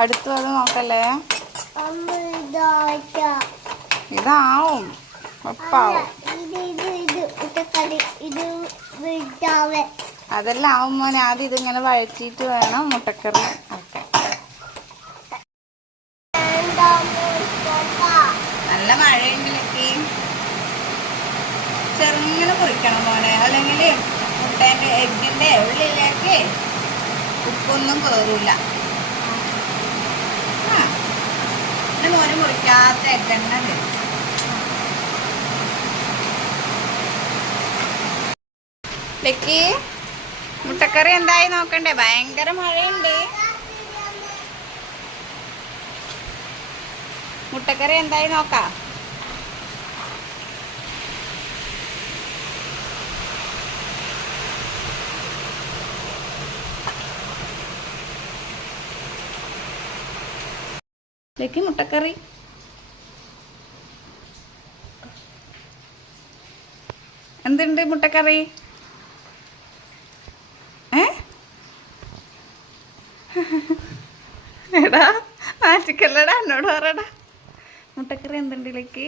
അടുത്ത് അത് നോക്കല്ലേ. ഇതാവും ഉപ്പാവും. അതെല്ലാം ആവും മോനെ. ആദ്യം ഇതിങ്ങനെ വഴറ്റിയിട്ട് വേണം മുട്ടക്കറി ആക്കാൻ. നല്ല മഴയുണ്ടിലേക്ക് ചെറുങ്ങനെ മുറിക്കണം മോനെ, അല്ലെങ്കിൽ മുട്ടേൻ്റെ എഗ്ഗിൻ്റെ ഉള്ളിലേക്ക് ഉപ്പൊന്നും കയറില്ല. പിന്നെ മോനെ മുറിക്കാത്ത എഗ്ഗെണ്ണ വരും. ലക്കി മുട്ടക്കറി എന്തായി നോക്കണ്ടേ? ഭയങ്കര മഴയുണ്ട്. മുട്ടക്കറി എന്തായി നോക്കാം. ലക്കി മുട്ടക്കറി എന്തുണ്ട്? മുട്ടക്കറി എടാ മാറ്റിക്കല്ലടാ, എന്നോട് പറയടാ. മുട്ടക്കറി എന്തുണ്ട് ലക്കി?